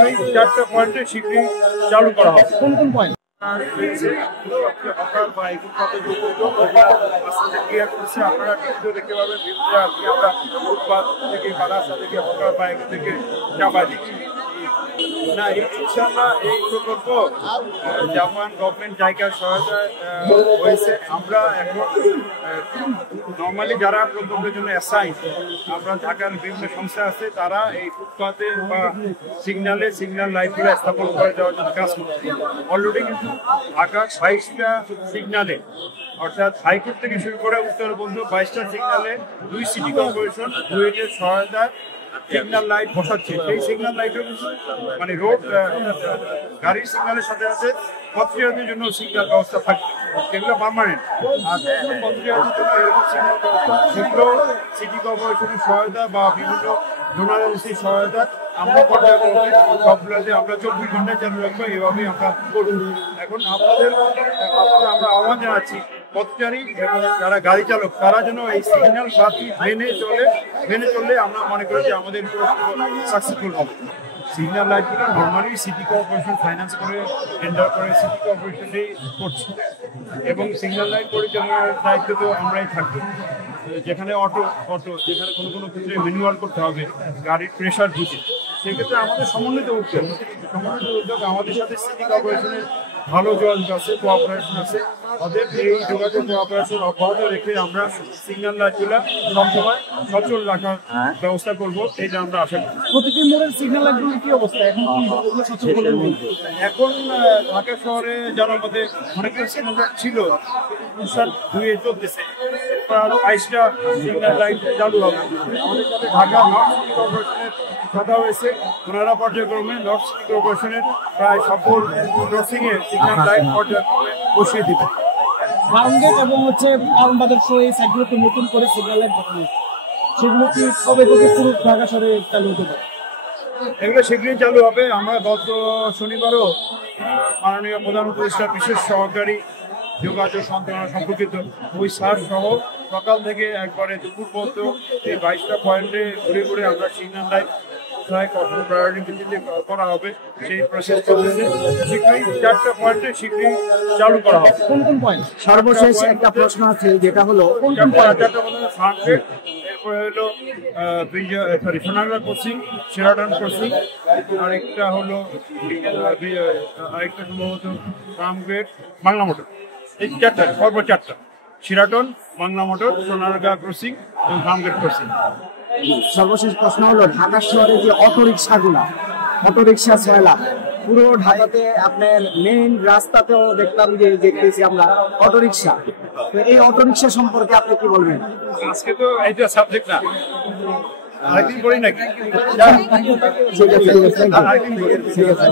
শীঘ্রই 4টা পয়েন্টে শীঘ্রই চালু করা হবে। কোন কোন পয়েন্ট? আপনারা দেখতে পাবেন আমরা ফুটপাত থেকে রাস্তা থেকে হকার বাইক থেকে চাপা দিচ্ছি না। ইনশাআল্লাহ এই প্রকল্প জাপান গভর্নমেন্ট জায়গার সহায়তায় হয়েছে। আমরা এখন নর্মালি যারা প্রকল্পের জন্য অ্যাসাইন, আমরা ঢাকার বিভিন্ন সংস্থা আছে, তারা এই ফুটপাতে বা সিগন্যাল লাইটগুলো স্থাপন করে দেওয়ার জন্য কাজ করছে। অলরেডি কিন্তু ঢাকার 22টা সিগন্যালে, অর্থাৎ হাইকোর্ট থেকে শুরু করে উত্তরবঙ্গ 22টা সিগন্যালে 2 সিটি কর্পোরেশন বুয়েটের সহায়তায় সিগন্যাল লাইট বসাচ্ছে। সেই সিগন্যাল লাইটও মানে রোড গাড়ির সিগন্যালের সাথে আছে পথচারীদের জন্য সিগন্যাল ব্যবস্থা থাকবে, সেগুলো পার্মানেন্ট। আর পথচারীদের জন্য এরকম সিগন্যাল ব্যবস্থা, সেগুলো সিটি কর্পোরেশনের সহায়তা বা বিভিন্ন ডোনার এজেন্সির সহায়তা আমরা পর্যায়ক্রমে সবগুলোতে আমরা 24 ঘন্টায় চালু রাখবো। এভাবেই আমরা করব। এখন আমরা আহ্বান জানাচ্ছি পথচারী এবং যারা গাড়ি চালক, তারা যেন এই সিগন্যাল বাতি মেনে চললে আমরা মনে করি যে আমাদের সাকসেসফুল হবে। সিগন্যাল লাইটগুলো নর্মালি সিটি কর্পোরেশন ফাইন্যান্স করে টেন্ডার করে সিটি কর্পোরেশনই করছে এবং সিগন্যাল লাইট পরিচালনার দায়িত্ব তো আমরাই থাকবো। যেখানে অটো যেখানে কোনো ক্ষেত্রে ম্যানুয়াল করতে হবে গাড়ির প্রেশার বুঝে, সেক্ষেত্রে আমাদের সমন্বিত উদ্যোগ আমাদের সাথে সিটি কর্পোরেশনের ভালো যোগাযোগ আছে, কোঅপারেশন আছে। ওদের এই যোগাযোগ কোঅপারেশন অব্যাহত রেখে আমরা সিগন্যাল লাইটগুলো সবসময় সচল রাখার ব্যবস্থা করব, এটা আমরা আশা করি। প্রতিটি মোড়ের সিগন্যাল লাইটগুলোর কি অবস্থা এখন? এখন ঢাকা শহরে যারা আমাদের অনেকের সিগন্যাল লাইট ছিল ধুয়ে চলতেছে, আরো 22টা সিগন্যাল লাইট চালু হবে। আমাদের সাথে ঢাকা নর্থ সিটি কর্পোরেশনের কথা হয়েছে, ওনারা পর্যায়ক্রমে নর্থ সিটি কর্পোরেশনের প্রায় সকল ক্রসিং এ সিগন্যাল লাইট পর্যায়ক্রমে বসিয়ে দিবে। ফার্মগেট এবং আলমবাজার সহ এই সাইডগুলোতে নতুন করে সিগন্যাল লাইট বসানো, সেগুলো কি কবে থেকে পুরো ঢাকা শহরে চালু হতে পারে? এগুলো শীঘ্রই চালু হবে। আমরা গত শনিবারও মাননীয় প্রধান উপদেষ্টা বিশেষ সহকারী যোগাযোগ মন্ত্রণালয় সম্পর্কিত ওই স্যার সহ সকাল থেকে একবারে দুপুর পর্যন্ত এই 22টা পয়েন্টে ঘুরে ঘুরে আমরা সিগন্যাল লাইট প্রায়োরিটি ভিত্তিতে করা হবে, সেই প্রসেস চলতেছে। শীঘ্রই 4টা পয়েন্টে শীঘ্রই চালু করা হবে। কোন কোন পয়েন্ট? সর্বশেষ একটা প্রশ্ন আছে, যেটা হলো কোন কোন পয়েন্ট? ফার্মগেট, এরপরে হলো সোনারগাঁ ক্রসিং, শেরাটন ক্রসিং, আরেকটা হলো সম্ভবত ফার্মগেট, বাংলা মোটর। এই 4টা, সর্বোচ্চ 4টা: Sheraton, Bangla motor, Sonargaon crossing এবং ফার্মগেট ক্রসিং। সর্বশেষ প্রশ্ন হলো, ঢাকা শহরে যে অটোরিক্সা সয়লা পুরো ঢাকাতে আপনার মেইন রাস্তাতেও দেখলাম যে দেখতেছি আমরা অটোরিক্সা, তো এই অটোরিক্সা সম্পর্কে আপনি কি বলবেন? আজকে তো এইটা সাবজেক্ট না, আরেকদিন বলি নাকি? ঠিক আছে।